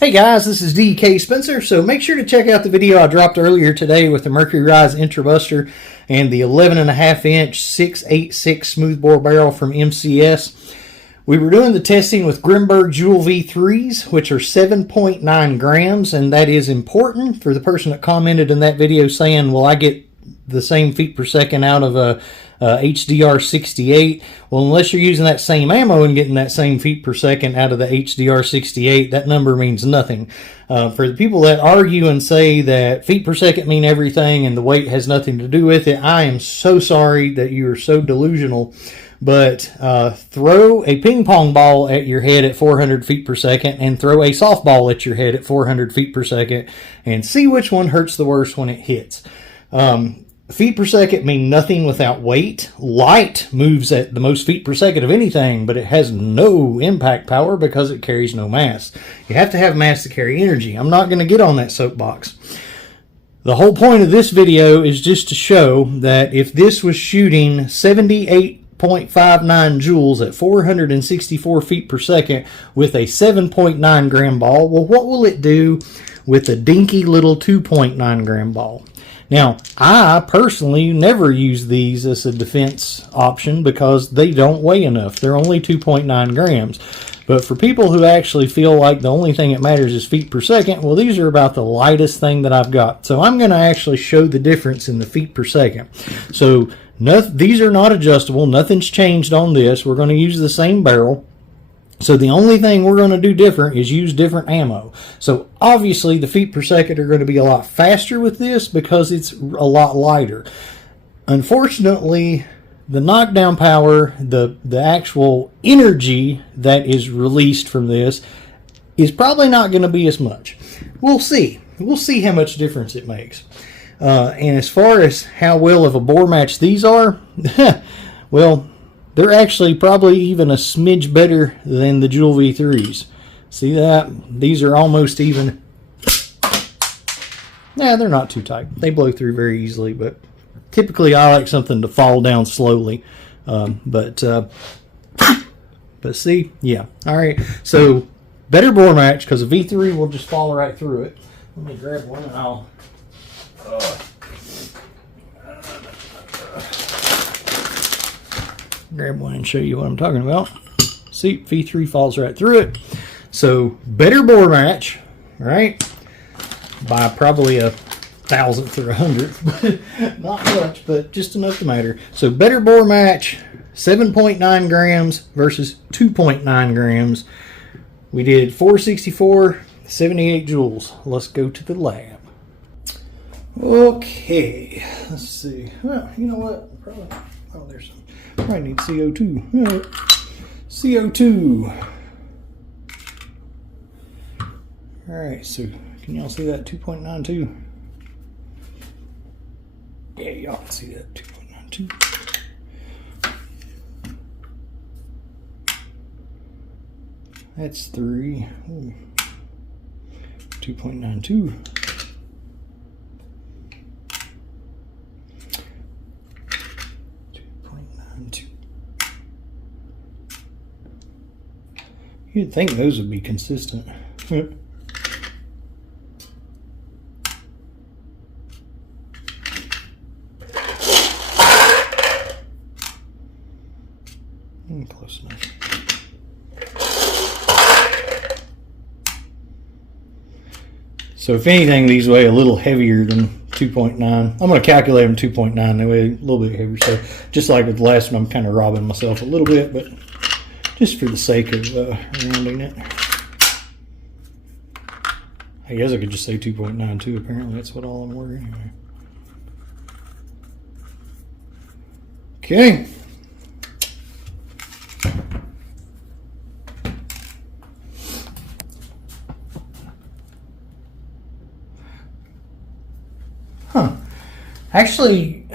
Hey guys, this is DK Spencer. So make sure to check out the video I dropped earlier today with the Mercury Rise Intrabuster and the 11.5 inch 686 smoothbore barrel from MCS. We were doing the testing with Grimberg Joule V3s, which are 7.9 grams, and that is important for the person that commented in that video saying, well, I get the same feet per second out of a HDR 68. Well, unless you're using that same ammo and getting that same feet per second out of the HDR 68, that number means nothing. For the people that argue and say that feet per second mean everything and the weight has nothing to do with it, I am so sorry that you are so delusional. But throw a ping pong ball at your head at 400 feet per second and throw a softball at your head at 400 feet per second and see which one hurts the worst when it hits. Feet per second mean nothing without weight. Light moves at the most feet per second of anything, but it has no impact power because it carries no mass. You have to have mass to carry energy. I'm not going to get on that soapbox. The whole point of this video is just to show that if this was shooting 78.59 joules at 464 feet per second with a 7.9 gram ball, well, what will it do with a dinky little 2.9 gram ball? Now, I personally never use these as a defense option because they don't weigh enough. They're only 2.9 grams. But for people who actually feel like the only thing that matters is feet per second, well, these are about the lightest thing that I've got. So I'm going to actually show the difference in the feet per second. So these are not adjustable. Nothing's changed on this. We're going to use the same barrel. So the only thing we're going to do different is use different ammo. So obviously the feet per second are going to be a lot faster with this because it's a lot lighter. Unfortunately, the knockdown power, the actual energy that is released from this is probably not going to be as much. We'll see. We'll see how much difference it makes. And as far as how well of a bore match these are, well, they're actually probably even a smidge better than the Joule V3s. See that? These are almost even. Nah, they're not too tight. They blow through very easily, but typically I like something to fall down slowly. But see, yeah. All right, so better bore match because a V3 will just fall right through it. Let me grab one and I'll. Grab one and show you what I'm talking about. See, V3 falls right through it. So better bore match, right? By probably a thousandth or 100th, not much, but just enough to matter. So better bore match, 7.9 grams versus 2.9 grams. We did 464, 78 joules. Let's go to the lab. Okay, let's see. Well, you know what? Probably, oh, there's some. Probably need CO2. All right. CO2. All right, so can y'all see that 2.92? Yeah, y'all can see that 2.92. That's 3. 2.92. You'd think those would be consistent. Close enough. So if anything, these weigh a little heavier than 2.9. I'm going to calculate them 2.9. They weigh a little bit heavier. So just like with the last one, I'm kind of robbing myself a little bit, but just for the sake of rounding it. I guess I could just say 2.92. Apparently that's what all I'm working anyway. Okay. Actually,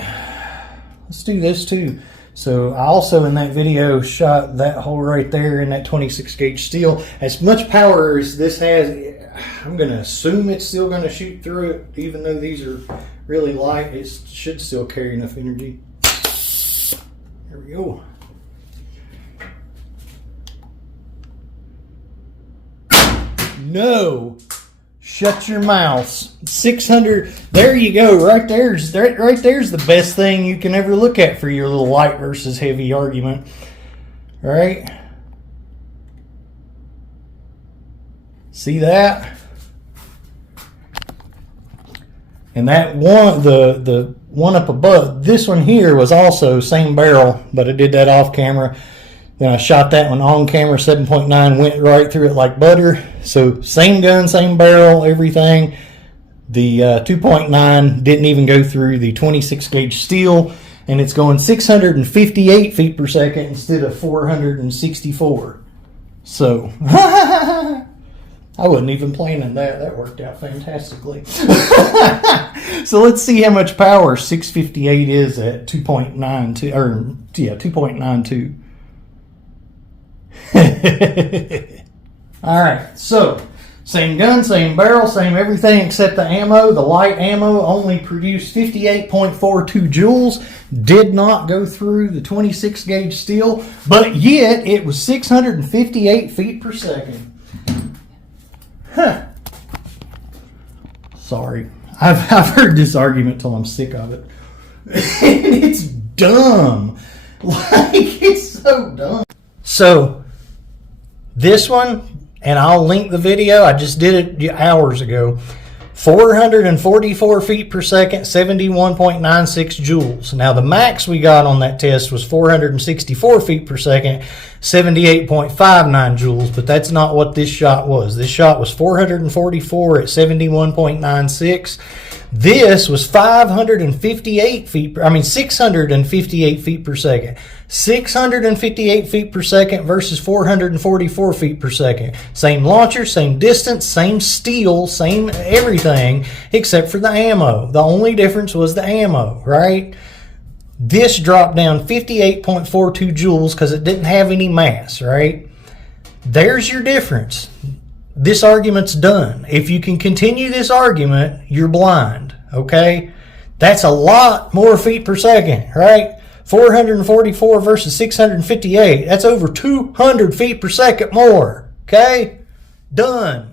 let's do this too. So I also in that video shot that hole right there in that 26 gauge steel. As much power as this has, I'm going to assume it's still going to shoot through it. Even though these are really light, it should still carry enough energy. There we go. No. Shut your mouths. 600. There you go. Right there's the best thing you can ever look at for your little light versus heavy argument. All right. See that? And that one, the one up above, this one here was also same barrel, but I did that off camera. Then I shot that one on camera. 7.9 went right through it like butter. So same gun, same barrel, everything. The 2.9 didn't even go through the 26 gauge steel, and it's going 658 feet per second instead of 464. So I wasn't even planning that. That worked out fantastically. So let's see how much power 658 is at 2.92, or yeah, 2.92. All right, so same gun, same barrel, same everything except the ammo. The light ammo only produced 58.42 joules, did not go through the 26 gauge steel, but yet it was 658 feet per second. Huh. Sorry, I've heard this argument till I'm sick of it. And it's dumb. Like, it's so dumb. So this one, and I'll link the video, I just did it hours ago, 444 feet per second, 71.96 joules. Now the max we got on that test was 464 feet per second, 78.59 joules, but that's not what this shot was. This shot was 444 at 71.96. This was 658 feet per second. 658 feet per second versus 444 feet per second. Same launcher, same distance, same steel, same everything, except for the ammo. The only difference was the ammo, right? This dropped down 58.42 joules because it didn't have any mass, right? There's your difference. This argument's done. If you can continue this argument, you're blind, okay? That's a lot more feet per second, right? 444 versus 658. That's over 200 feet per second more, okay? Done.